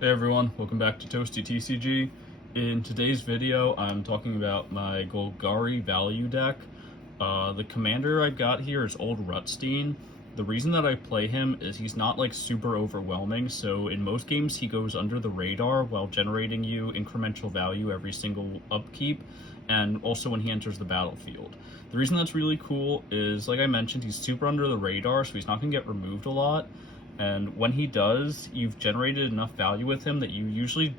Hey everyone, welcome back to Toasty TCG. In today's video, I'm talking about my Golgari value deck. The commander I've got here is old Rutstein. The reason that I play him is he's not like super overwhelming, so in most games he goes under the radar while generating you incremental value every single upkeep, and also when he enters the battlefield. The reason that's really cool is, like I mentioned, he's super under the radar, so he's not going to get removed a lot. And when he does, you've generated enough value with him that you usually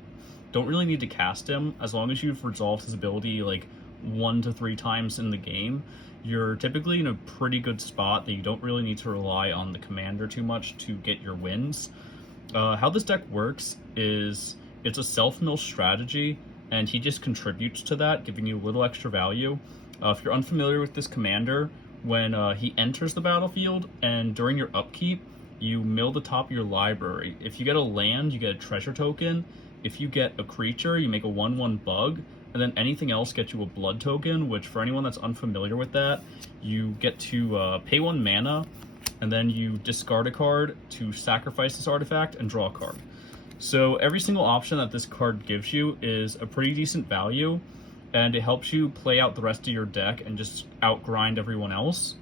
don't really need to cast him. As long as you've resolved his ability like 1 to 3 times in the game, you're typically in a pretty good spot that you don't really need to rely on the commander too much to get your wins. How this deck works is it's a self-mill strategy, and he just contributes to that, giving you a little extra value. If you're unfamiliar with this commander, when he enters the battlefield and during your upkeep, you mill the top of your library. If you get a land, you get a treasure token. If you get a creature, you make a 1/1 bug, and then anything else gets you a blood token, which for anyone that's unfamiliar with that, you get to pay 1 mana, and then you discard a card to sacrifice this artifact and draw a card. So every single option that this card gives you is a pretty decent value, and it helps you play out the rest of your deck and just outgrind everyone else.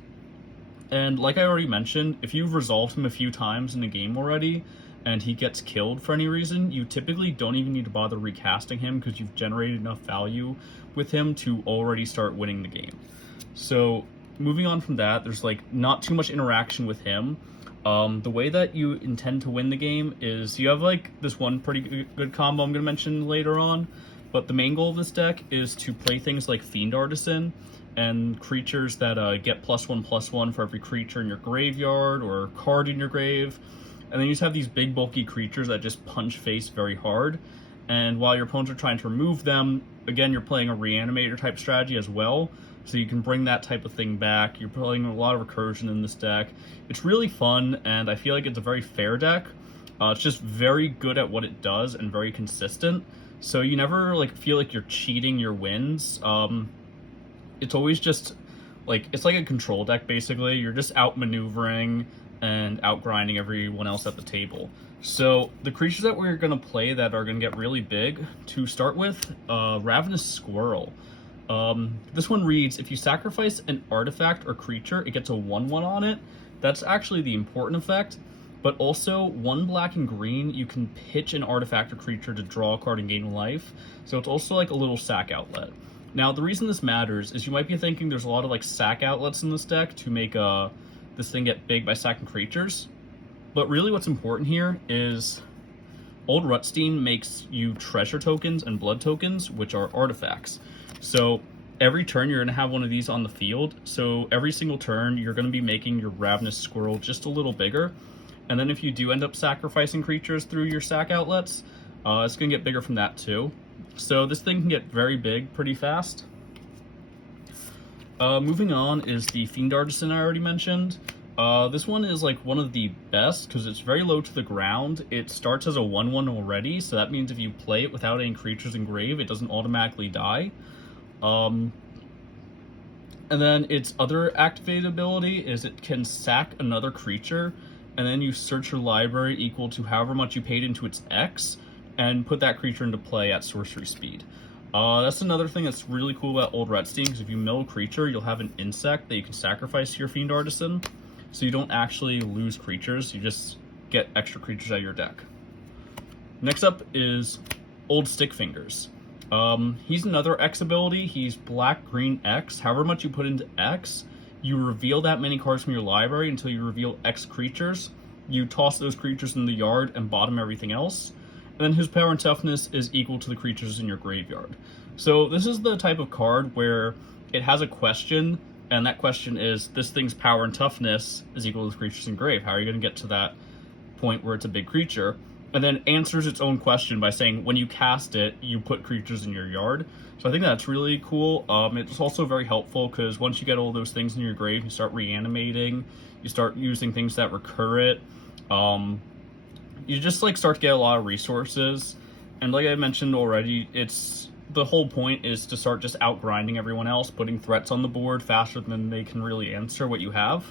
And like I already mentioned, if you've resolved him a few times in the game already, and he gets killed for any reason, you typically don't even need to bother recasting him because you've generated enough value with him to already start winning the game. So moving on from that, there's like not too much interaction with him. The way that you intend to win the game is you have like this one pretty good combo I'm going to mention later on, but the main goal of this deck is to play things like Fiend Artisan and creatures that get +1/+1 for every creature in your graveyard or card in your grave. And then you just have these big bulky creatures that just punch face very hard. And while your opponents are trying to remove them, again, you're playing a Reanimator type strategy as well. So you can bring that type of thing back. You're playing a lot of Recursion in this deck. It's really fun, and I feel like it's a very fair deck. It's just very good at what it does and very consistent. So you never like feel like you're cheating your wins. It's always just like, it's like a control deck basically. You're just outmaneuvering and outgrinding everyone else at the table. So the creatures that we're going to play that are going to get really big, to start with, Ravenous Squirrel. This one reads, if you sacrifice an artifact or creature, it gets a 1/1 on it. That's actually the important effect. But also, 1 black and green, you can pitch an artifact or creature to draw a card and gain life. So it's also like a little sack outlet. Now, the reason this matters is you might be thinking there's a lot of like sack outlets in this deck to make this thing get big by sacking creatures. But really what's important here is old Rutstein makes you treasure tokens and blood tokens, which are artifacts. So every turn you're going to have one of these on the field. So every single turn you're going to be making your Ravenous Squirrel just a little bigger. And then if you do end up sacrificing creatures through your sack outlets, it's going to get bigger from that too. So this thing can get very big pretty fast. Moving on is the Fiend Artisan I already mentioned. This one is like one of the best because it's very low to the ground. It starts as a 1/1 already, so that means if you play it without any creatures in grave, it doesn't automatically die. And then its other activated ability is it can sack another creature, and then you search your library equal to however much you paid into its X, and put that creature into play at sorcery speed. That's another thing that's really cool about old Rutstein, because if you mill a creature, you'll have an insect that you can sacrifice to your Fiend Artisan, so you don't actually lose creatures, you just get extra creatures out of your deck. Next up is old Stickfingers. He's another X ability. He's black-green X. However much you put into X, you reveal that many cards from your library until you reveal X creatures. You toss those creatures in the yard and bottom everything else. And then his power and toughness is equal to the creatures in your graveyard. So this is the type of card where it has a question, and that question is, this thing's power and toughness is equal to the creatures in grave. How are you going to get to that point where it's a big creature? And then answers its own question by saying, when you cast it, you put creatures in your yard. So I think that's really cool. It's also very helpful because once you get all those things in your grave, you start reanimating, you start using things that recur it. You just like start to get a lot of resources, and like I mentioned already, it's the whole point is to start just outgrinding everyone else, putting threats on the board faster than they can really answer what you have.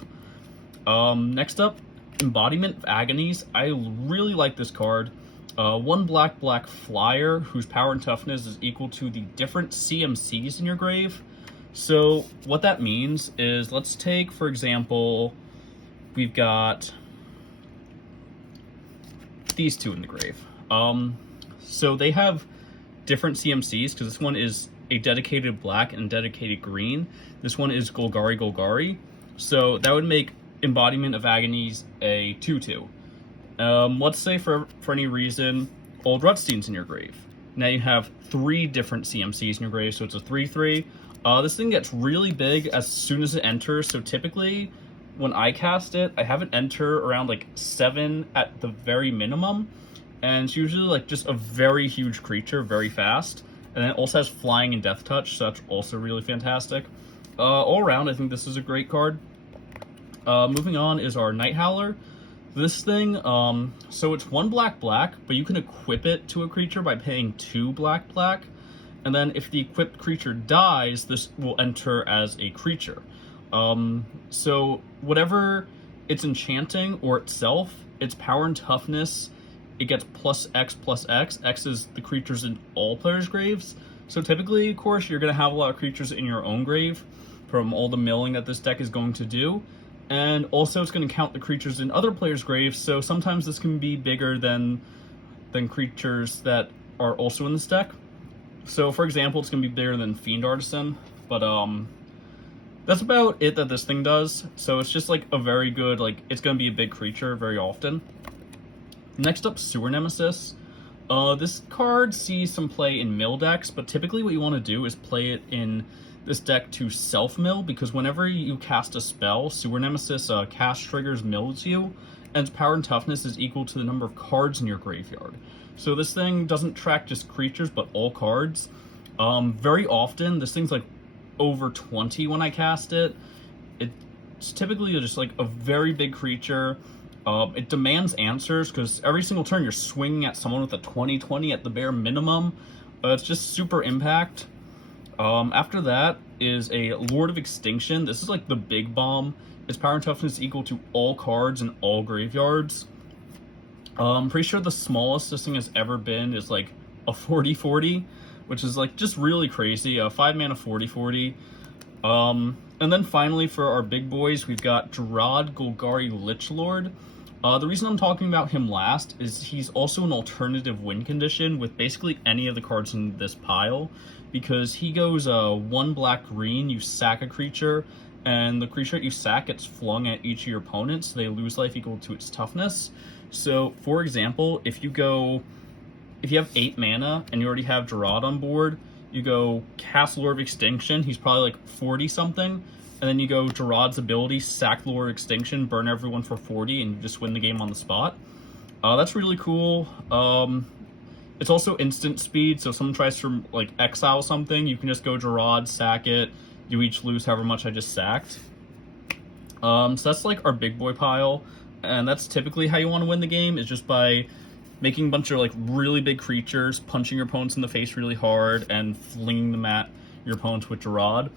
Next up, Embodiment of Agonies. I really like this card. One black flyer whose power and toughness is equal to the different CMCs in your grave. So what that means is, let's take, for example, we've got these two in the grave. So they have different CMCs, because this one is a dedicated black and dedicated green. This one is Golgari. So that would make Embodiment of Agonies a 2/2. Let's say for any reason, Old Rutstein's in your grave. Now you have 3 different CMCs in your grave, so it's a 3/3. This thing gets really big as soon as it enters, so typically when I cast it, I have it enter around like 7 at the very minimum, and it's usually like just a very huge creature, very fast, and then it also has flying and death touch, so that's also really fantastic. All around, I think this is a great card. Moving on is our Night Howler. This thing, so it's 1 black, but you can equip it to a creature by paying 2 black, and then if the equipped creature dies, this will enter as a creature. So whatever it's enchanting or itself, its power and toughness, it gets +X. X is the creatures in all players' graves. So typically, of course, you're going to have a lot of creatures in your own grave from all the milling that this deck is going to do. And also it's going to count the creatures in other players' graves, so sometimes this can be bigger than creatures that are also in this deck. So for example, it's going to be bigger than Fiend Artisan, but that's about it that this thing does. So it's just like a very good, like, it's going to be a big creature very often. Next up, Sewer Nemesis. This card sees some play in mill decks, but typically what you want to do is play it in this deck to self-mill, because whenever you cast a spell, Sewer Nemesis cast triggers mills you, and its power and toughness is equal to the number of cards in your graveyard. So this thing doesn't track just creatures, but all cards. Very often, this thing's like over 20 when I cast it. It's typically just like a very big creature. It demands answers, because every single turn you're swinging at someone with a 20/20 at the bare minimum. It's just super impact. After that is a Lord of Extinction. This is like the big bomb. Its power and toughness is equal to all cards in all graveyards. I'm pretty sure the smallest this thing has ever been is like a 40/40, which is like just really crazy. 5 mana 40/40. And then finally for our big boys, we've got Gerard Golgari Lichlord. The reason I'm talking about him last is he's also an alternative win condition with basically any of the cards in this pile, because he goes 1 black green, you sack a creature, and the creature that you sack gets flung at each of your opponents, so they lose life equal to its toughness. So for example, if you have 8 mana and you already have Gerard on board, you go cast Lord of Extinction, he's probably like 40 something, and then you go Gerard's ability, sack Lord of Extinction, burn everyone for 40, and you just win the game on the spot. That's really cool. It's also instant speed, so if someone tries to like exile something, you can just go Gerard, sack it, you each lose however much I just sacked. So that's like our big boy pile, and that's typically how you want to win the game, is just by making a bunch of like really big creatures, punching your opponents in the face really hard, and flinging them at your opponents with Gerard.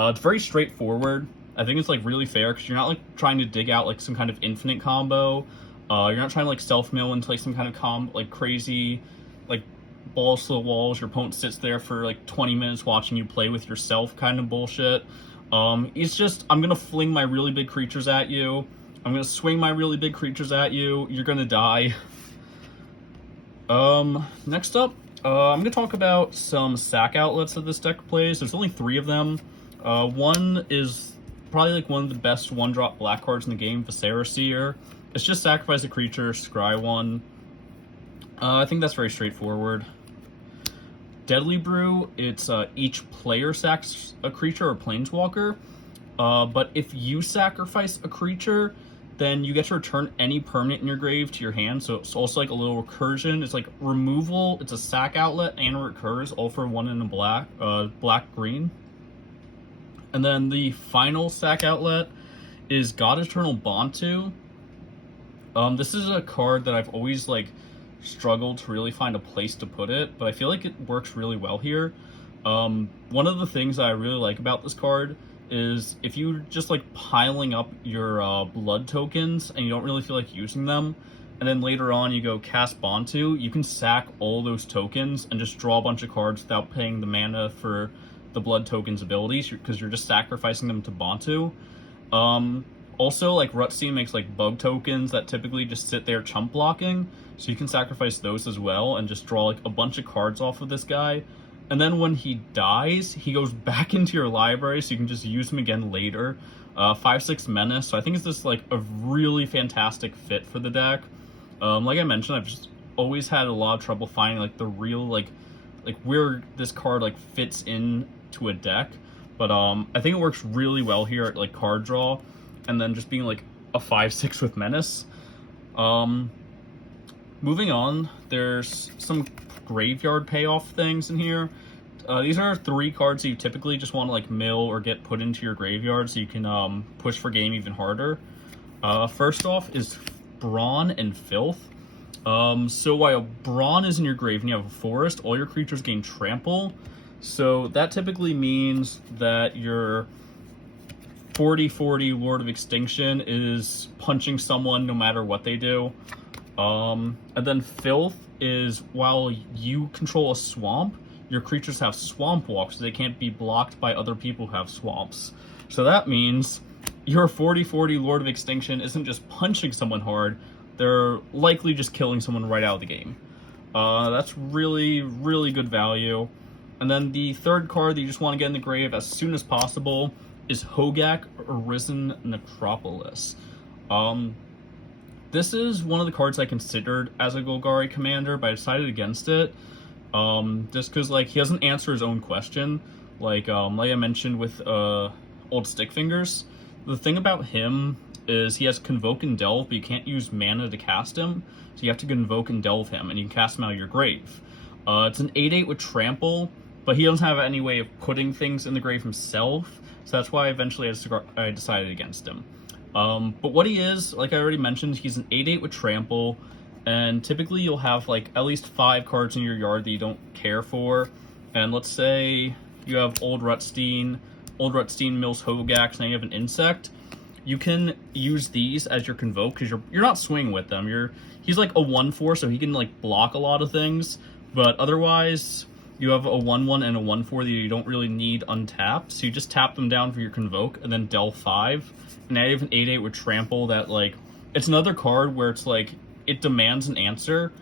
It's very straightforward. I think it's like really fair, because you're not like trying to dig out like some kind of infinite combo. You're not trying to like self-mill into like some kind of like crazy like balls to the walls, your opponent sits there for like 20 minutes watching you play with yourself kind of bullshit. It's just, I'm gonna fling my really big creatures at you, I'm gonna swing my really big creatures at you, you're gonna die. Next up, I'm gonna talk about some sack outlets that this deck plays. There's only 3 of them. One is probably like one of the best 1-drop black cards in the game, Viscera Seer. It's just sacrifice a creature, scry 1. I think that's very straightforward. Deadly Brew, it's each player sacks a creature or planeswalker, but if you sacrifice a creature, then you get to return any permanent in your grave to your hand, so it's also like a little recursion. It's like removal, it's a sack outlet, and it recurs, all for 1 in a black-green. And then the final sack outlet is God Eternal Bantu. This is a card that I've always like struggled to really find a place to put it, but I feel like it works really well here. One of the things that I really like about this card is if you just like piling up your blood tokens and you don't really feel like using them, and then later on you go cast Bontu, you can sack all those tokens and just draw a bunch of cards without paying the mana for the blood tokens abilities, because you're just sacrificing them to Bontu. Also, like, Rutstein makes like bug tokens that typically just sit there chump blocking, so you can sacrifice those as well and just draw like a bunch of cards off of this guy. And then when he dies, he goes back into your library, so you can just use him again later. 5/6 menace, so I think it's just like a really fantastic fit for the deck. Like I mentioned, I've just always had a lot of trouble finding like the real like where this card like fits in to a deck. But I think it works really well here at like card draw, and then just being like a 5/6 with menace. Moving on, there's some graveyard payoff things in here. These are 3 cards that you typically just want to like mill or get put into your graveyard so you can push for game even harder. First off is Brawn and Filth. So while Brawn is in your grave and you have a forest, all your creatures gain trample. So that typically means that your 40/40 Lord of Extinction is punching someone no matter what they do. And then Filth is while you control a swamp, your creatures have swamp walk, so they can't be blocked by other people who have swamps. So that means your 40/40 Lord of Extinction isn't just punching someone hard, they're likely just killing someone right out of the game. That's really, really good value. And then the third card that you just want to get in the grave as soon as possible is Hogak, Arisen Necropolis. This is one of the cards I considered as a Golgari commander, but I decided against it. Just because like he doesn't answer his own question, like I mentioned with Old Stick Fingers. The thing about him is he has Convoke and Delve, but you can't use mana to cast him, so you have to Convoke and Delve him, and you can cast him out of your grave. It's an 8/8 with Trample, but he doesn't have any way of putting things in the grave himself, so that's why eventually I decided against him. But what he is, like I already mentioned, he's an 8/8 with Trample, and typically you'll have like at least 5 cards in your yard that you don't care for. And let's say you have Old Rutstein mills Hogax, and then you have an Insect. You can use these as your Convoke, because you're not swinging with them. He's like a 1/4, so he can like block a lot of things, but otherwise you have a 1/1 and a 1/4 that you don't really need untapped, so you just tap them down for your Convoke and then Delve 5. And now you have an 8/8 with Trample that like, it's another card where it's like, it demands an answer,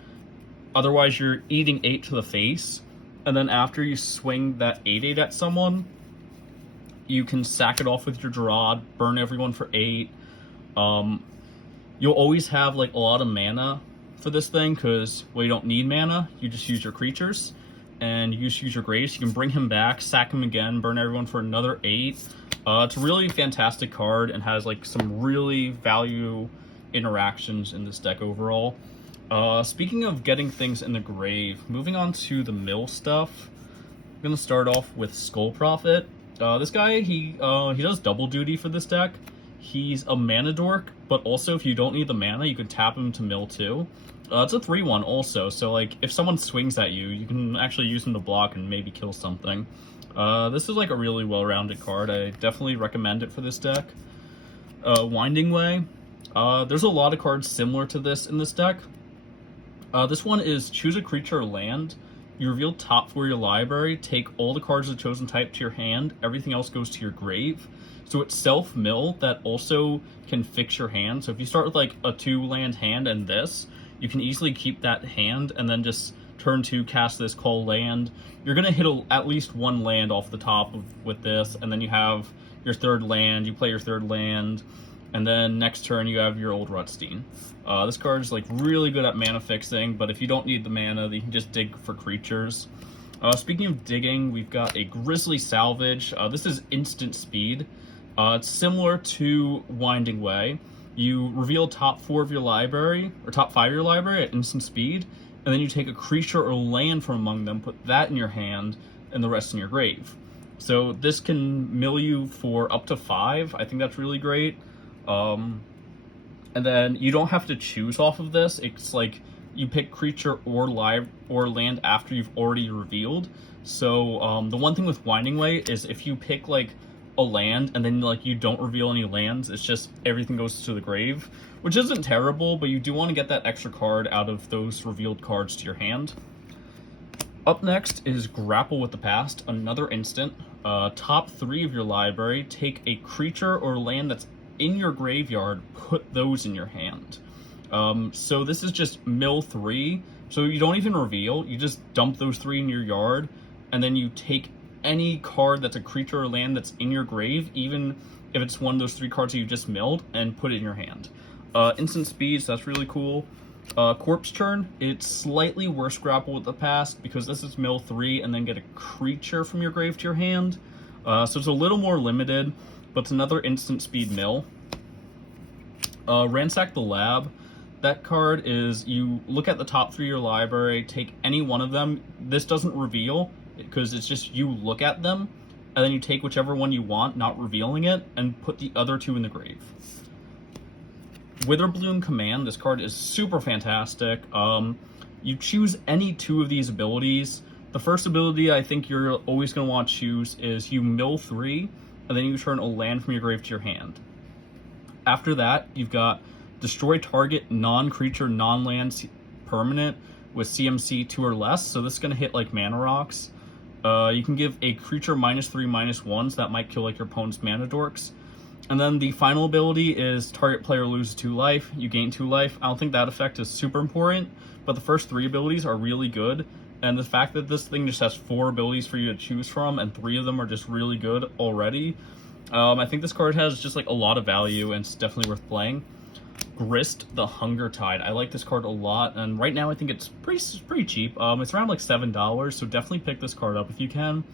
otherwise you're eating 8 to the face, and then after you swing that 8/8 at someone, you can sack it off with your Gerard, burn everyone for 8. You'll always have like a lot of mana for this thing, because well, you don't need mana, you just use your creatures, and you just use your graves. You can bring him back, sack him again, burn everyone for another 8. It's a really fantastic card and has like some really value interactions in this deck overall. Speaking of getting things in the grave, moving on to the mill stuff, I'm gonna start off with Skull Prophet. This guy, he does double duty for this deck. He's a mana dork, but also if you don't need the mana, you can tap him to mill too. It's a 3/1 also, so like if someone swings at you, you can actually use him to block and maybe kill something. This is like a really well-rounded card. I definitely recommend it for this deck. Winding Way. There's a lot of cards similar to this in this deck. This one is choose a creature or land. You reveal top 4 of your library, take all the cards of the chosen type to your hand, everything else goes to your grave. So it's self-mill that also can fix your hand. So if you start with like a 2-land hand and this, you can easily keep that hand and then just turn 2, cast this, call land. You're going to hit at least 1 land off the top with this, and then you have your 3rd land, you play your 3rd land, and then next turn you have your Old Rutstein. This card is like really good at mana fixing, but if you don't need the mana, you can just dig for creatures. Speaking of digging, we've got a Grizzly Salvage. This is instant speed. It's similar to Winding Way. You reveal top 4 of your library, or top 5 of your library at instant speed, and then you take a creature or land from among them, put that in your hand, and the rest in your grave. So this can mill you for up to 5. I think that's really great. And then you don't have to choose off of this. It's like you pick creature or land after you've already revealed. So the one thing with Winding Way is if you pick like a land and then like you don't reveal any lands, it's just everything goes to the grave, which isn't terrible, but you do want to get that extra card out of those revealed cards to your hand. Up next is Grapple with the Past, another instant. Top 3 of your library, take a creature or land that's in your graveyard, put those in your hand. So this is just mill 3, so you don't even reveal, you just dump those 3 in your yard, and then you take any card that's a creature or land that's in your grave, even if it's one of those 3 cards that you just milled, and put it in your hand. Instant speed, so that's really cool. Corpse Churn, it's slightly worse Grapple with the Past because this is mill 3 and then get a creature from your grave to your hand. So it's a little more limited, but it's another instant speed mill. Ransack the Lab, that card is you look at the top 3 of your library, take any one of them. This doesn't reveal because it's just you look at them and then you take whichever one you want, not revealing it, and put the other 2 in the grave. Witherbloom Command, this card is super fantastic. You choose any 2 of these abilities. The first ability I think you're always going to want to choose is you mill 3, and then you turn a land from your grave to your hand. After that, you've got destroy target non-creature, non-land permanent with CMC 2 or less, so this is going to hit like mana rocks. You can give a creature -3/-1, so that might kill like your opponent's mana dorks. And then the final ability is target player loses 2 life, you gain 2 life. I don't think that effect is super important, but the first 3 abilities are really good. And the fact that this thing just has 4 abilities for you to choose from, and 3 of them are just really good already, I think this card has just like a lot of value, and it's definitely worth playing. Grist the Hunger Tide, I like this card a lot, and right now I think it's pretty cheap. It's around like $7, so definitely pick this card up if you can.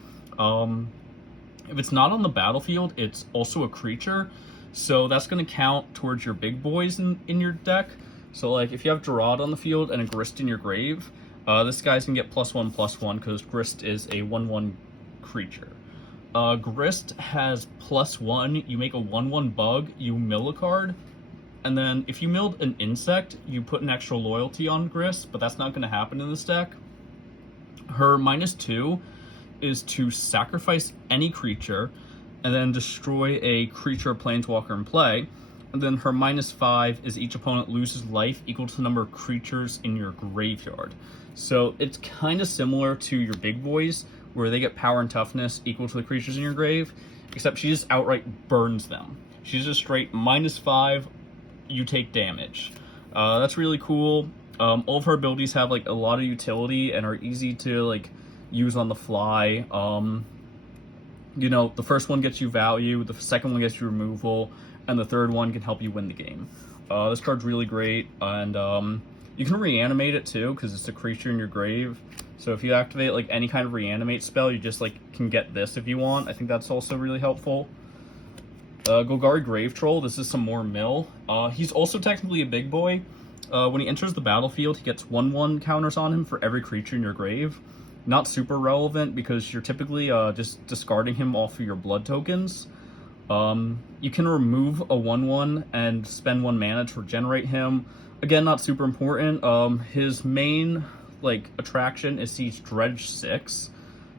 If it's not on the battlefield, it's also a creature, so that's going to count towards your big boys in your deck. So like if you have Gerard on the field and a Grist in your grave, this guy's going to get +1/+1 because Grist is a 1/1 creature. Grist has +1, you make a 1/1 bug, you mill a card, and then if you milled an insect, you put an extra loyalty on Grist, but that's not going to happen in this deck. Her -2 is to sacrifice any creature and then destroy a creature or planeswalker in play. And then her -5 is each opponent loses life equal to the number of creatures in your graveyard. So it's kind of similar to your big boys, where they get power and toughness equal to the creatures in your grave, except she just outright burns them. She's just straight -5, you take damage. That's really cool. All of her abilities have like a lot of utility and are easy to like use on the fly. You know, the first one gets you value, the second one gets you removal, and the third one can help you win the game. This card's really great, and you can reanimate it too, because it's a creature in your grave. So if you activate like any kind of reanimate spell, you just like can get this if you want. I think that's also really helpful. Golgari Grave Troll, this is some more mill. He's also technically a big boy. When he enters the battlefield, he gets 1/1 counters on him for every creature in your grave. Not super relevant because you're typically just discarding him off of your blood tokens. You can remove a 1/1 and spend 1 mana to regenerate him. Again, not super important. His main like attraction is he's Dredge 6.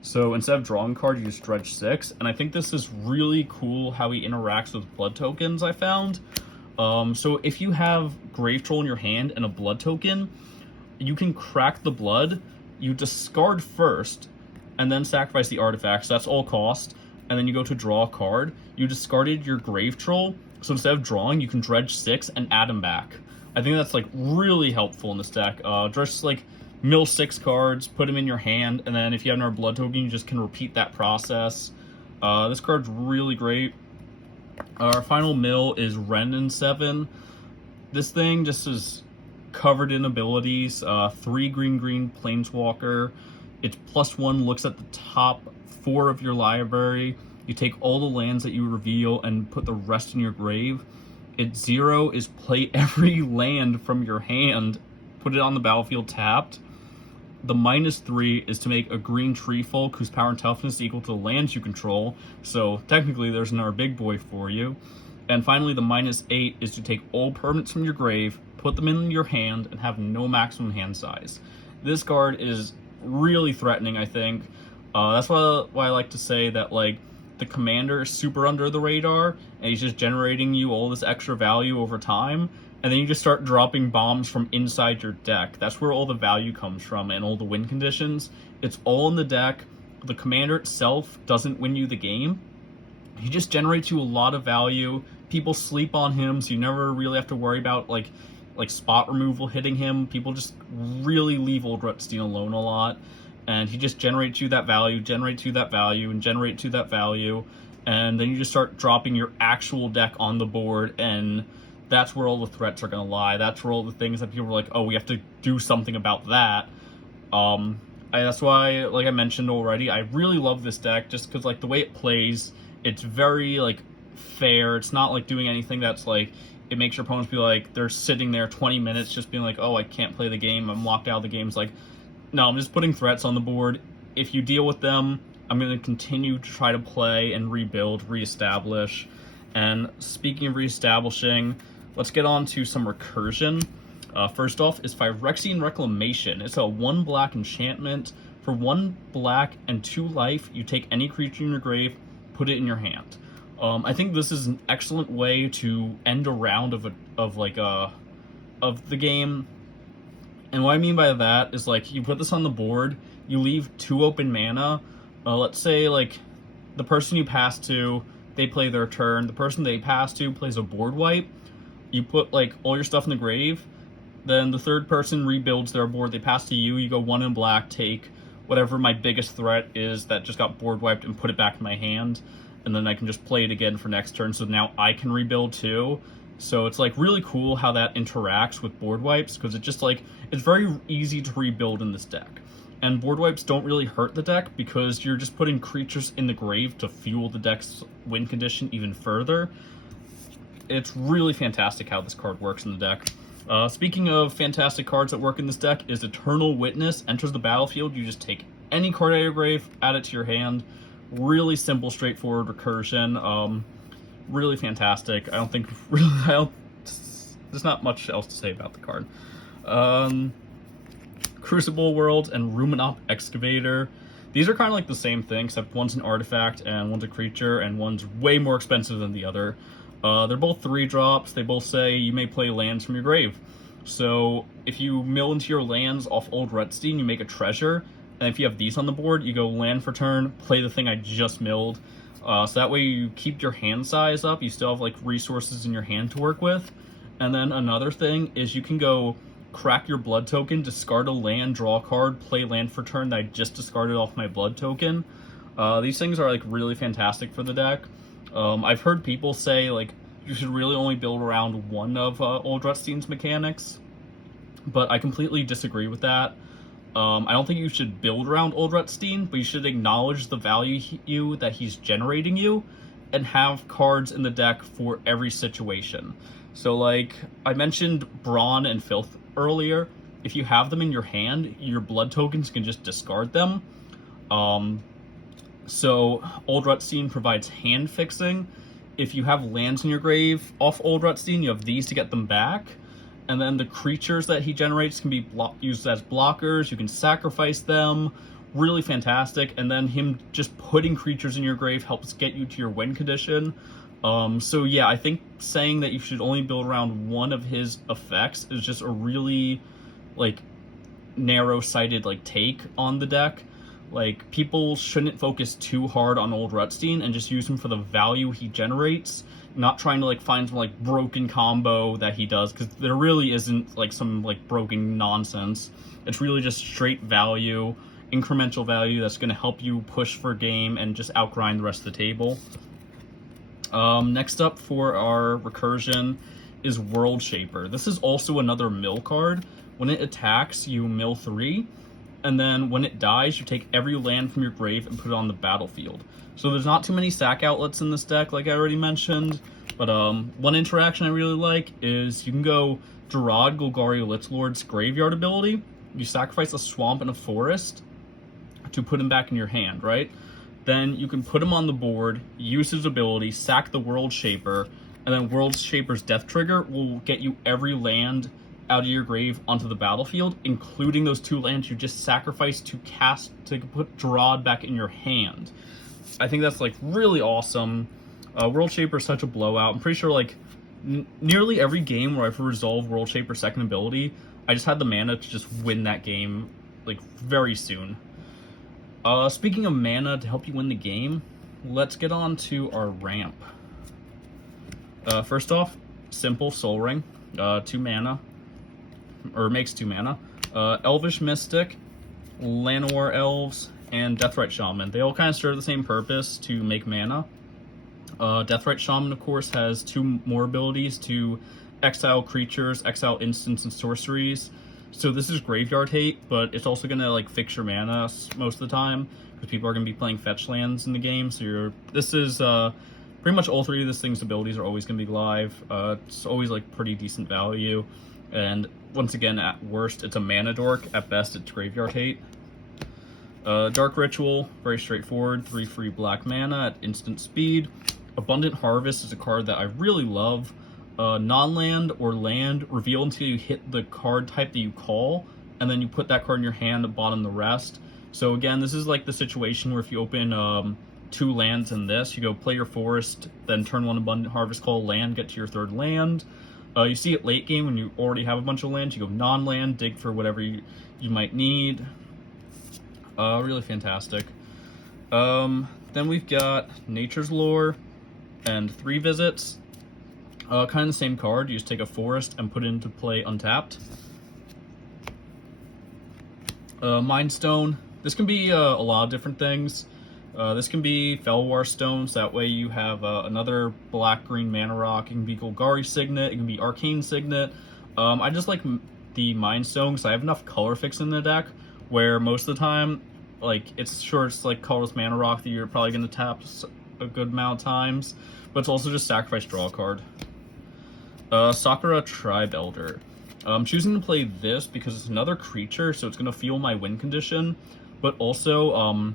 So instead of drawing a card, you use Dredge 6. And I think this is really cool how he interacts with blood tokens, I found. So if you have Grave Troll in your hand and a blood token, you can crack the blood. You discard first, and then sacrifice the artifacts. That's all cost. And then you go to draw a card. You discarded your Grave Troll, so instead of drawing, you can Dredge 6 and add him back. I think that's like really helpful in this deck. Just like mill 6 cards, put them in your hand, and then if you have another blood token, you just can repeat that process. This card's really great. Our final mill is Renin 7. This thing just is covered in abilities. 3 green Planeswalker. It's +1, looks at the top 4 of your library. You take all the lands that you reveal and put the rest in your grave. Its 0 is play every land from your hand, put it on the battlefield tapped. The -3 is to make a green Treefolk whose power and toughness is equal to the lands you control. So technically there's another big boy for you. And finally the -8 is to take all permanents from your grave, put them in your hand, and have no maximum hand size. This card is really threatening, I think. That's why I like to say that like the commander is super under the radar, and he's just generating you all this extra value over time, and then you just start dropping bombs from inside your deck. That's where all the value comes from, and all the win conditions. It's all in the deck. The commander itself doesn't win you the game. He just generates you a lot of value. People sleep on him, so you never really have to worry about like spot removal hitting him. People just really leave Old Rutstein alone a lot, and he just generates you that value, and generates you that value, and then you just start dropping your actual deck on the board, and that's where all the threats are going to lie. That's where all the things that people are like, oh, we have to do something about that. That's why, like I mentioned already, I really love this deck just because, like, the way it plays, it's very, like, fair. It's not, like, doing anything that's, like, it makes your opponents be like, they're sitting there 20 minutes just being like, oh, I can't play the game, I'm locked out of the game. It's like, no, I'm just putting threats on the board. If you deal with them, I'm going to continue to try to play and rebuild, reestablish. And speaking of reestablishing, let's get on to some recursion. First off is Phyrexian Reclamation. It's a 1 black enchantment. For 1 black and 2 life, you take any creature in your grave, put it in your hand. I think this is an excellent way to end a round of the game. And what I mean by that is, like, you put this on the board, you leave 2 open mana. Let's say, like, the person you pass to, they play their turn. The person they pass to plays a board wipe. You put, like, all your stuff in the grave. Then the third person rebuilds their board. They pass to you. You go 1 in black, take whatever my biggest threat is that just got board wiped, and put it back in my hand. And then I can just play it again for next turn. So now I can rebuild too. So it's, like, really cool how that interacts with board wipes, because it's just, like, it's very easy to rebuild in this deck. And board wipes don't really hurt the deck because you're just putting creatures in the grave to fuel the deck's win condition even further. It's really fantastic how this card works in the deck. Speaking of fantastic cards that work in this deck, is Eternal Witness. Enters the battlefield, you just take any card out of your grave, add it to your hand. Really simple, straightforward recursion. Really fantastic. There's not much else to say about the card. Crucible World and Ruminop Excavator. These are kind of like the same thing, except one's an artifact and one's a creature, and one's way more expensive than the other. They're both 3-drops. They both say you may play lands from your grave. So if you mill into your lands off Old Rutstein, you make a treasure. And if you have these on the board, you go land for turn, play the thing I just milled. So that way you keep your hand size up. You still have, like, resources in your hand to work with. And then another thing is you can go crack your blood token, discard a land, draw a card, play land for turn that I just discarded off my blood token. These things are, like, really fantastic for the deck. I've heard people say, like, you should really only build around one of Old Rutstein's mechanics, but I completely disagree with that. I don't think you should build around Old Rutstein, but you should acknowledge the value that he's generating you, and have cards in the deck for every situation. So, like, I mentioned Brawn and Filth earlier. If you have them in your hand, your blood tokens can just discard them. So Old Rutstein provides hand fixing. If you have lands in your grave off Old Rutstein, you have these to get them back. And then the creatures that he generates can be used as blockers. You can sacrifice them. Really fantastic. And then him just putting creatures in your grave helps get you to your win condition. So yeah, I think saying that you should only build around one of his effects is just a really, like, narrow-sighted, like, take on the deck. Like, people shouldn't focus too hard on Old Rutstein and just use him for the value he generates, not trying to, like, find some, like, broken combo that he does, because there really isn't, like, some, like, broken nonsense. It's really just straight value, incremental value that's going to help you push for game and just outgrind the rest of the table. Next up for our recursion is World Shaper. This is also another mill card. When it attacks, you mill 3. And then when it dies, you take every land from your grave and put it on the battlefield. So there's not too many sack outlets in this deck, like I already mentioned. But one interaction I really like is you can go Gerard Golgari Litzlord's Graveyard ability. You sacrifice a swamp and a forest to put him back in your hand, right? Then you can put him on the board, use his ability, sack the World Shaper, and then World Shaper's death trigger will get you every land out of your grave onto the battlefield, including those 2 lands you just sacrificed to put Gerard back in your hand. I think that's like really awesome. World Shaper is such a blowout. I'm pretty sure like nearly every game where I've resolved World Shaper second ability, I just had the mana to just win that game like very soon. Speaking of mana to help you win the game, let's get on to our ramp. First off, simple Soul Ring, 2 mana, or makes 2 mana. Elvish Mystic, Llanowar Elves, and Deathrite Shaman. They all kind of serve the same purpose to make mana. Deathrite Shaman, of course, has 2 more abilities to exile creatures, exile instants, and sorceries. So this is graveyard hate, but it's also gonna like fix your mana most of the time because people are gonna be playing fetch lands in the game. So this is pretty much all 3 of this thing's abilities are always gonna be live. It's always like pretty decent value, and once again, at worst, it's a mana dork. At best, it's graveyard hate. Dark Ritual, very straightforward, 3 free black mana at instant speed. Abundant Harvest is a card that I really love. Non-land or land, reveal until you hit the card type that you call, and then you put that card in your hand, bottom the rest. So again, this is like the situation where if you open 2 lands in this, you go play your forest, then turn 1 Abundant Harvest, call land, get to your 3rd land. You see it late game when you already have a bunch of lands, you go non-land, dig for whatever you might need. Really fantastic. Then we've got Nature's Lore and 3 visits. Kind of the same card. You just take a forest and put it into play untapped. Mind Stone. This can be a lot of different things. This can be Felwar Stones. That way you have another black-green mana rock. It can be Golgari Signet. It can be Arcane Signet. I just like the Mind Stone because I have enough color fix in the deck where most of the time, like, it's like colorless mana rock that you're probably going to tap a good amount of times, but it's also just sacrifice, draw a card. Sakura Tribe Elder. I'm choosing to play this because it's another creature, so it's going to fuel my win condition, but also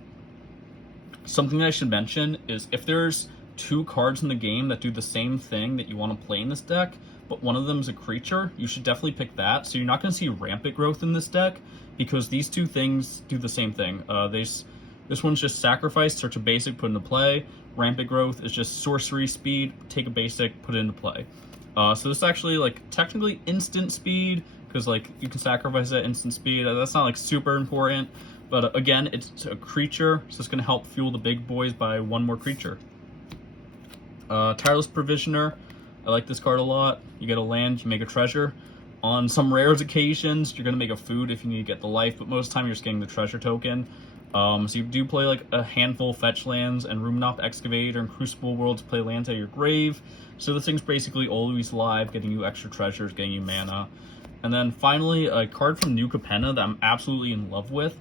something I should mention is if there's 2 cards in the game that do the same thing that you want to play in this deck, but one of them is a creature, you should definitely pick that. So you're not going to see Rampant Growth in this deck because these 2 things do the same thing. This one's just sacrifice, search a basic, put into play. Rampant Growth is just sorcery speed, take a basic, put it into play. So this is actually like technically instant speed because like you can sacrifice that instant speed. That's not like super important, but again, it's a creature, so it's going to help fuel the big boys by 1 more creature. Tireless Provisioner. I like this card a lot. You get a land, you make a treasure. On some rare occasions, you're going to make a food if you need to get the life, but most of the time you're just getting the treasure token. So you do play like a handful of fetch lands and Ruminop Excavator and Crucible World to play lands out of your grave. So this thing's basically always live, getting you extra treasures, getting you mana. And then finally, a card from New Capenna that I'm absolutely in love with.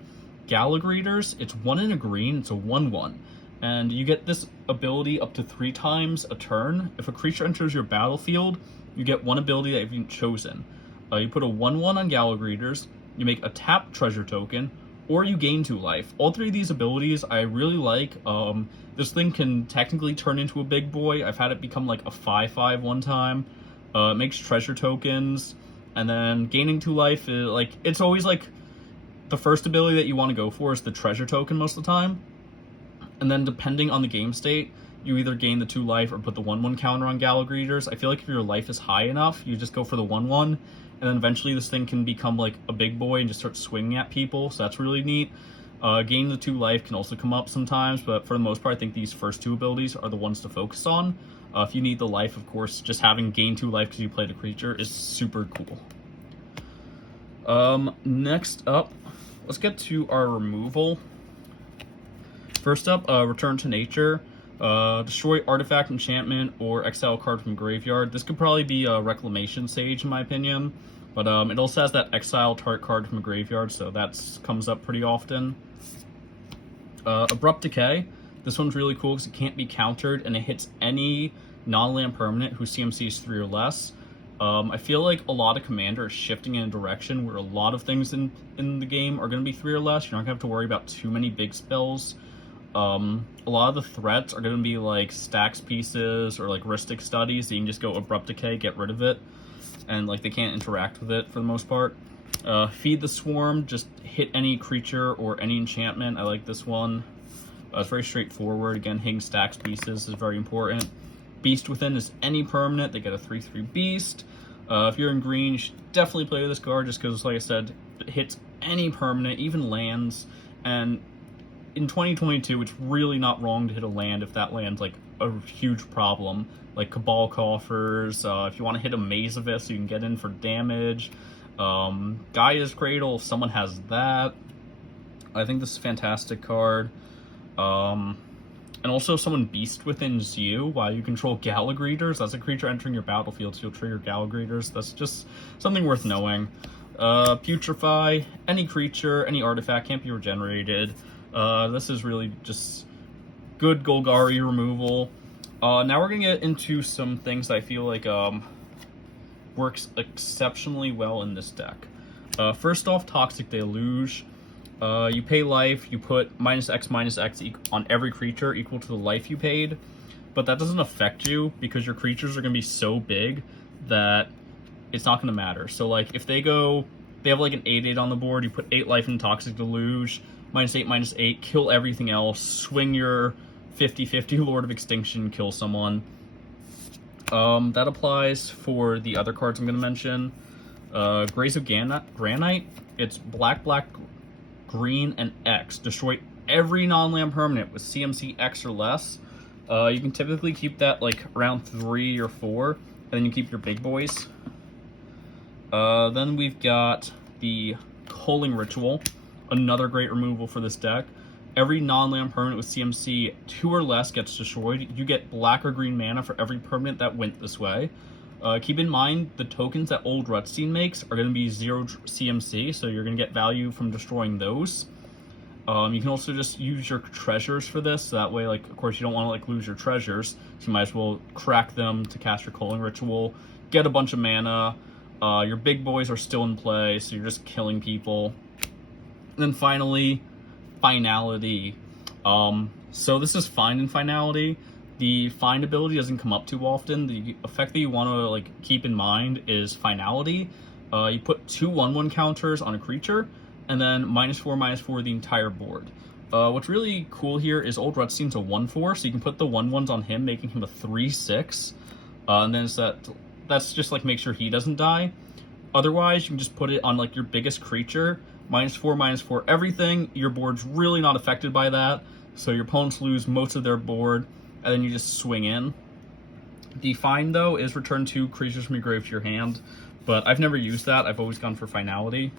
Gallagreators. It's 1 in a green, it's a 1/1. And you get this ability up to 3 times a turn. If a creature enters your battlefield, you get 1 ability that you've chosen. You put a 1/1 on Gallagreators, you make a tap treasure token, or you gain 2 life. All 3 of these abilities I really like. This thing can technically turn into a big boy. I've had it become like a 5/5 one time. It makes treasure tokens, and then gaining 2 life is like, it's always like the first ability that you want to go for is the treasure token most of the time. And then depending on the game state, you either gain the 2 life or put the 1/1 counter on Gallagreators. I feel like if your life is high enough, you just go for the 1/1, and then eventually this thing can become like a big boy and just start swinging at people, so that's really neat. Gaining the 2 life can also come up sometimes, but for the most part, I think these first 2 abilities are the ones to focus on. If you need the life, of course, just having gain 2 life because you played a creature is super cool. Next up, let's get to our removal. First up, Return to Nature. Destroy artifact, enchantment, or exile a card from graveyard. This could probably be a Reclamation Sage in my opinion, but it also has that exile target card from a graveyard, so that comes up pretty often. Abrupt Decay. This one's really cool because it can't be countered and it hits any non-land permanent whose CMC is 3 or less. I feel like a lot of Commander is shifting in a direction where a lot of things in the game are going to be 3 or less. You're not going to have to worry about too many big spells. A lot of the threats are going to be like stacks pieces or like Ristic Studies, so you can just go Abrupt Decay, get rid of it, and like they can't interact with it for the most part. Feed the Swarm, just hit any creature or any enchantment. I like this one. It's very straightforward. Again, hitting stacks pieces is very important. Beast Within is any permanent. They get a 3/3 beast. If you're in green, you should definitely play this card just because, like I said, it hits any permanent, even lands. And in 2022, it's really not wrong to hit a land if that land's like a huge problem. Like Cabal Coffers, if you want to hit a Maze of it so you can get in for damage. Gaia's Cradle, if someone has that. I think this is a fantastic card. And also someone Beast Within's you while you control Galagreeters. As a creature entering your battlefield, so you'll trigger Galagreeters. That's just something worth knowing. Putrefy, any creature, any artifact can't be regenerated. This is really just good Golgari removal. Now we're going to get into some things that I feel like works exceptionally well in this deck. First off, Toxic Deluge. You pay life, you put -X/-X on every creature equal to the life you paid, but that doesn't affect you because your creatures are going to be so big that it's not going to matter. So like if they have like an 8/8 on the board, you put 8 life in Toxic Deluge, -8/-8, kill everything else, swing your 50/50 Lord of Extinction, kill someone. That applies for the other cards I'm going to mention. Grace of Granite, it's black, green, and X. Destroy every non-land permanent with CMC X or less. You can typically keep that like around 3 or 4, and then you keep your big boys. Then we've got the Culling Ritual, another great removal for this deck. Every non-land permanent with CMC 2 or less gets destroyed. You get black or green mana for every permanent that went this way. Keep in mind, the tokens that Old Rutstein makes are going to be 0 CMC, so you're going to get value from destroying those. You can also just use your treasures for this, so that way, like, of course, you don't want to like lose your treasures, so you might as well crack them to cast your Culling Ritual, get a bunch of mana. Your big boys are still in play, so you're just killing people. And then finally, Finality. So this is Find and Finality. The Find ability doesn't come up too often. The effect that you want to like keep in mind is Finality. You put 2 1/1 counters on a creature, and then -4/-4 the entire board. What's really cool here is Old Rutstein's a 1/4, so you can put the 1/1s on him, making him a 3/6. And then that's just like make sure he doesn't die. Otherwise, you can just put it on like your biggest creature, -4/-4 everything. Your board's really not affected by that, so your opponents lose most of their board, and then you just swing in. The Find, though, is return 2 creatures from your grave to your hand, but I've never used that. I've always gone for Finality.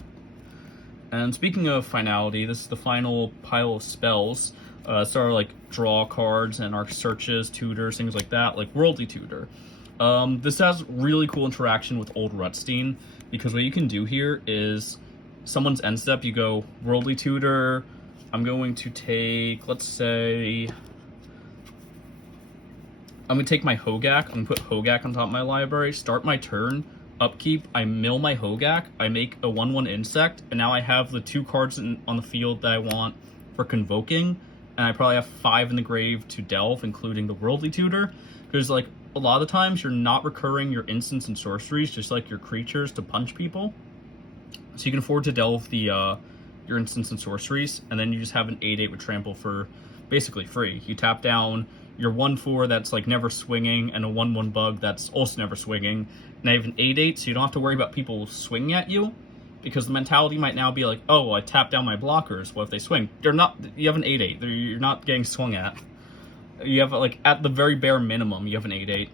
And speaking of Finality, this is the final pile of spells. So our like draw cards and our searches, tutors, things like that, like Worldly Tutor. This has really cool interaction with Old Rutstein, because what you can do here is someone's end step, you go Worldly Tutor. I'm going to take, let's say, I'm going to take my Hogak. I'm going to put Hogak on top of my library, start my turn, upkeep, I mill my Hogak, I make a 1/1 insect, and now I have the 2 cards on the field that I want for Convoking, and I probably have 5 in the grave to delve, including the Worldly Tutor, because like a lot of the times you're not recurring your instants and sorceries, just like your creatures, to punch people. So you can afford to delve the your instants and sorceries, and then you just have an 8/8 with trample for basically free. You tap down your 1/4 that's like never swinging, and a 1/1 bug that's also never swinging. And I have an 8/8, so you don't have to worry about people swinging at you, because the mentality might now be like, oh, well, I tap down my blockers. What if they swing? You're not. You have an 8/8. You're not getting swung at. You have like at the very bare minimum, you have an 8/8.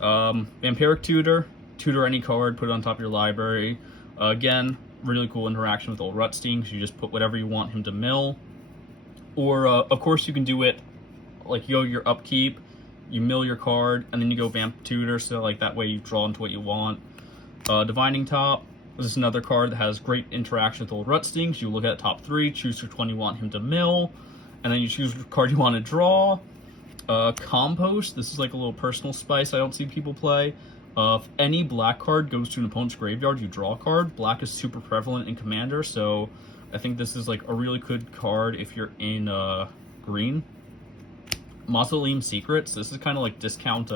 Vampiric Tutor. Tutor any card, put it on top of your library. Again, really cool interaction with Old Rutstein, because you just put whatever you want him to mill. Or, of course, you can do it, like, you go your upkeep, you mill your card, and then you go Vamp Tutor, so, like, that way you draw into what you want. Divining Top. This is another card that has great interaction with Old Rutstein, because you look at the top 3, choose which one you want him to mill, and then you choose which card you want to draw. Compost. This is, like, a little personal spice I don't see people play. If any black card goes to an opponent's graveyard, you draw a card. Black is super prevalent in Commander, so I think this is like a really good card if you're in green. Mausoleum Secrets. This is kind of like discount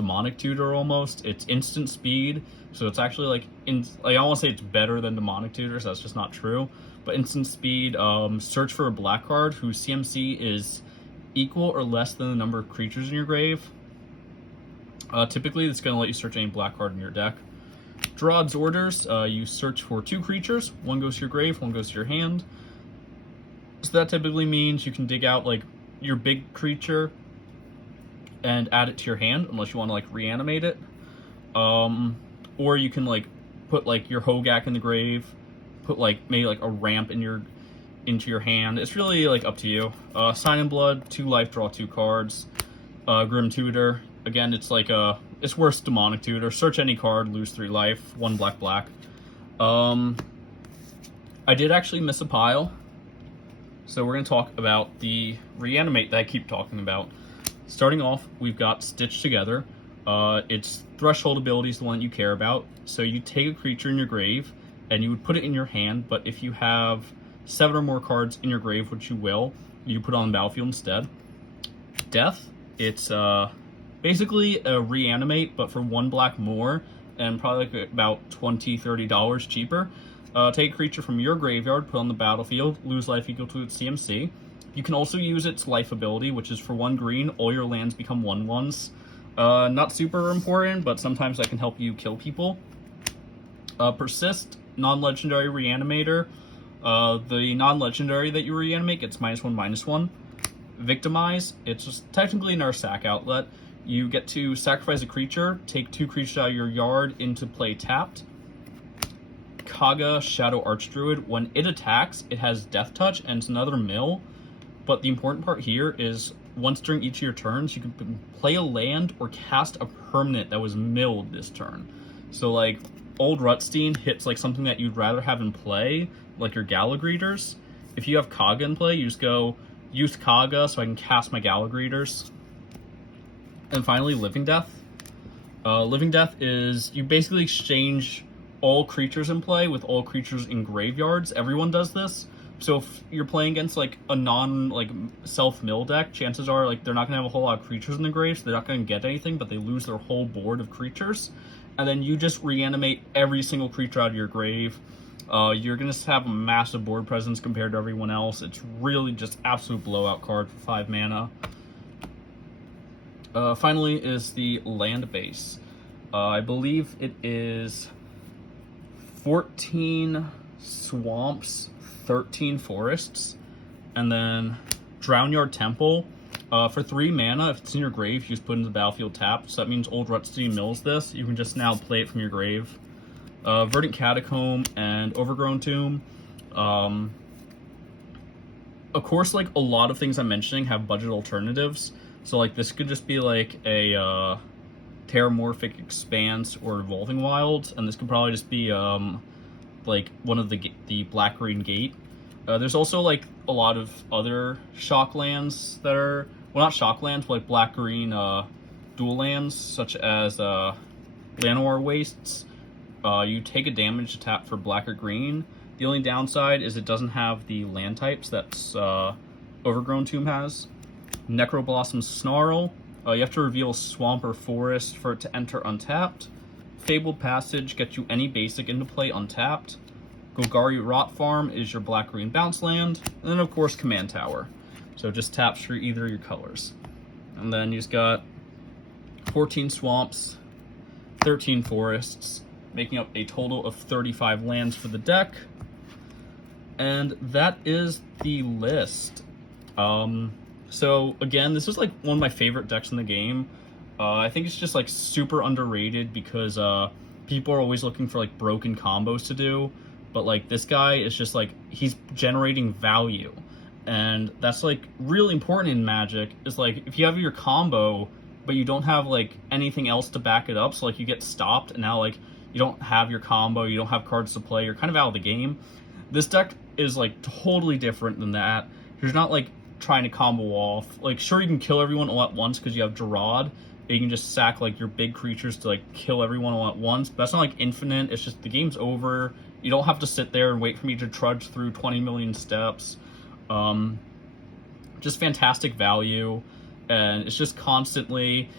Demonic Tutor almost. It's instant speed, so it's actually like I don't want to say it's better than Demonic Tutors. That's just not true. But instant speed, search for a black card whose CMC is equal or less than the number of creatures in your grave. Typically, it's going to let you search any black card in your deck. Draw's Orders, you search for 2 creatures. One goes to your grave, one goes to your hand. So that typically means you can dig out like your big creature and add it to your hand, unless you want to like reanimate it. Or you can like put like your Hogak in the grave, put like maybe like a ramp into your hand. It's really like up to you. Sign in Blood, 2 life, draw 2 cards. Grim Tutor, again, it's like it's worse Demonic Tutor. Search any card, lose 3 life, 1 black. I did actually miss a pile, so we're gonna talk about the Reanimate that I keep talking about. Starting off, we've got Stitch Together. Its threshold ability is the one that you care about. So you take a creature in your grave, and you would put it in your hand, but if you have 7 or more cards in your grave, which you will, you put it on the battlefield instead. Death, it's basically a Reanimate, but for 1 black more, and probably like about $20-$30 cheaper. Take a creature from your graveyard, put it on the battlefield, lose life equal to its CMC. You can also use its life ability, which is for 1 green, all your lands become 1/1s. Not super important, but sometimes that can help you kill people. Persist, non-legendary Reanimator. The non-legendary that you reanimate gets -1/-1. Victimize, it's just technically another sack outlet. You get to sacrifice a creature, take 2 creatures out of your yard into play tapped. Kaga, Shadow Archdruid, when it attacks, it has Death Touch, and it's another mill. But the important part here is, once during each of your turns, you can play a land or cast a permanent that was milled this turn. So like, old Rutstein hits like something that you'd rather have in play, like your Galagreeters. If you have Kaga in play, you just go, use Kaga so I can cast my Galagreeters. And finally, Living Death. Living Death is, you basically exchange all creatures in play with all creatures in graveyards. Everyone does this. So if you're playing against like a self-mill deck, chances are like they're not going to have a whole lot of creatures in the grave, so they're not going to get anything, but they lose their whole board of creatures. And then you just reanimate every single creature out of your grave. You're going to have a massive board presence compared to everyone else. It's really just absolute blowout card for 5 mana. Finally is the land base. I believe it is 14 swamps, 13 forests, and then Drownyard Temple. For 3 mana, if it's in your grave, you just put it into the battlefield tapped. So that means old Rutstein mills this. You can just now play it from your grave. Verdant Catacomb and Overgrown Tomb. Of course, like a lot of things I'm mentioning have budget alternatives. So like this could just be like a Terramorphic Expanse or Evolving Wilds, and this could probably just be like one of the Black-Green Gate. There's also like a lot of other shock lands that are, well, not shock lands, but like black-green dual lands, such as Llanowar Wastes. You take a damage to tap for black or green. The only downside is it doesn't have the land types that's Overgrown Tomb has. Necroblossom Snarl. You have to reveal swamp or forest for it to enter untapped. Fabled Passage gets you any basic into play untapped. Golgari Rot Farm is your black-green bounce land. And then, of course, Command Tower. So just taps for either of your colors. And then you just got 14 swamps, 13 forests, making up a total of 35 lands for the deck. And that is the list. So again, this is like one of my favorite decks in the game. I think it's just like super underrated because people are always looking for like broken combos to do, but like this guy is just like, he's generating value, and that's like really important in Magic. Is like, if you have your combo but you don't have like anything else to back it up, so like you get stopped and now like you don't have your combo, you don't have cards to play, you're kind of out of the game. This deck is like totally different than that. You're not like trying to combo off. Like, sure, you can kill everyone all at once because you have Gerard, and you can just sack like your big creatures to like kill everyone all at once, but that's not like infinite. It's just the game's over. You don't have to sit there and wait for me to trudge through 20 million steps. Just fantastic value, and it's just constantly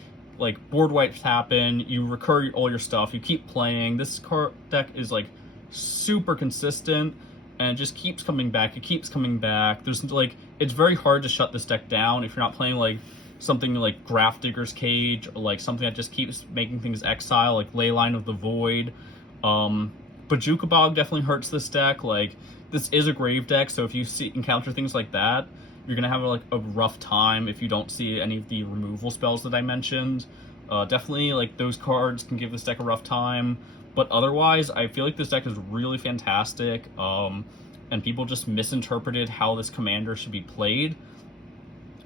like board wipes happen, you recur all your stuff, you keep playing. This card deck is like super consistent and it just keeps coming back. It keeps coming back. There's like, it's very hard to shut this deck down if you're not playing like something like Grafdigger's Cage, or like something that just keeps making things exile, like Leyline of the Void. Bojuka Bog definitely hurts this deck. Like, this is a grave deck, so if you encounter things like that, you're gonna have like a rough time if you don't see any of the removal spells that I mentioned. Definitely, like, those cards can give this deck a rough time, but otherwise, I feel like this deck is really fantastic, and people just misinterpreted how this commander should be played.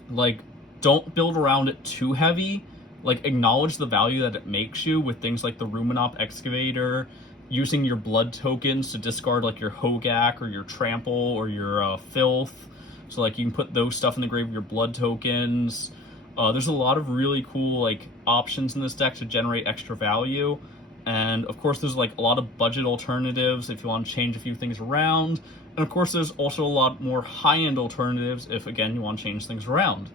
Like, don't build around it too heavy. Like, acknowledge the value that it makes you with things like the Ruminop Excavator, using your blood tokens to discard like your Hogak or your Trample or your Filth. So like you can put those stuff in the grave with your blood tokens. There's a lot of really cool like options in this deck to generate extra value. And of course there's like a lot of budget alternatives if you want to change a few things around. And of course there's also a lot more high-end alternatives if, again, you want to change things around.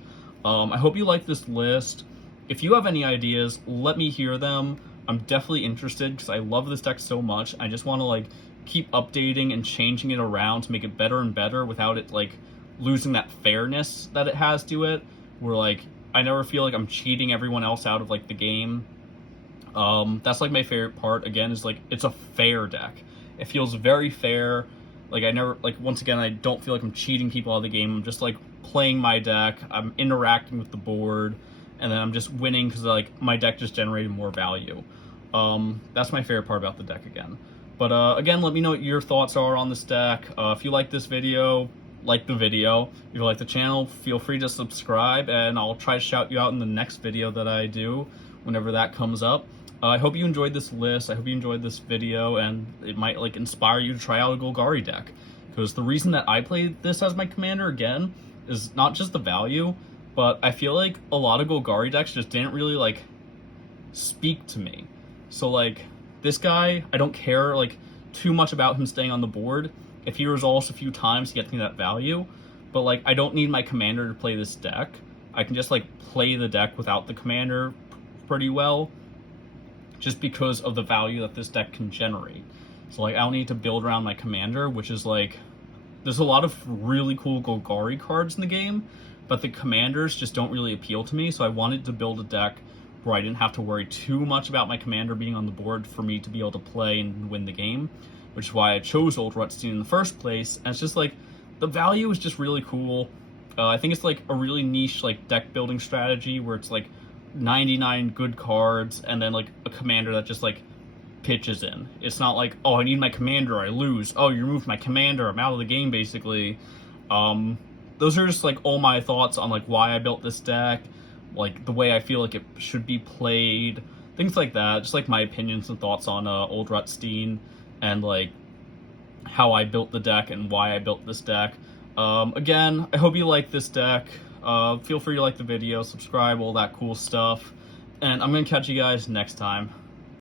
I hope you like this list. If you have any ideas, let me hear them. I'm definitely interested because I love this deck so much. I just want to like keep updating and changing it around to make it better and better without it like losing that fairness that it has to it, where like I never feel like I'm cheating everyone else out of like the game. That's like my favorite part, again, is like it's a fair deck. It feels very fair. Like, I never, like, once again, I don't feel like I'm cheating people out of the game. I'm just like playing my deck, I'm interacting with the board, and then I'm just winning because like my deck just generated more value. That's my favorite part about the deck, again. But again, let me know what your thoughts are on this deck. If you like this video, like the video. If you like the channel, feel free to subscribe, and I'll try to shout you out in the next video that I do whenever that comes up. I hope you enjoyed this list. I hope you enjoyed this video, and it might like inspire you to try out a Golgari deck. Because the reason that I played this as my commander, again, is not just the value, but I feel like a lot of Golgari decks just didn't really like speak to me. So like this guy, I don't care like too much about him staying on the board. If he resolves a few times, he gets me that value. But like, I don't need my commander to play this deck. I can just like play the deck without the commander pretty well, just because of the value that this deck can generate. So like, I don't need to build around my commander, which is like, there's a lot of really cool Golgari cards in the game, but the commanders just don't really appeal to me. So I wanted to build a deck where I didn't have to worry too much about my commander being on the board for me to be able to play and win the game, which is why I chose Old Rutstein in the first place. And it's just like, the value is just really cool. I think it's like a really niche like deck building strategy where it's like 99 good cards and then like a commander that just like pitches in. It's not like, oh, I need my commander, I lose. Oh, you removed my commander, I'm out of the game, basically. Those are just like all my thoughts on like why I built this deck, like the way I feel like it should be played, things like that. Just like my opinions and thoughts on Old Rutstein, and like how I built the deck and why I built this deck. Again, I hope you like this deck. Feel free to like the video, subscribe, all that cool stuff. And I'm going to catch you guys next time.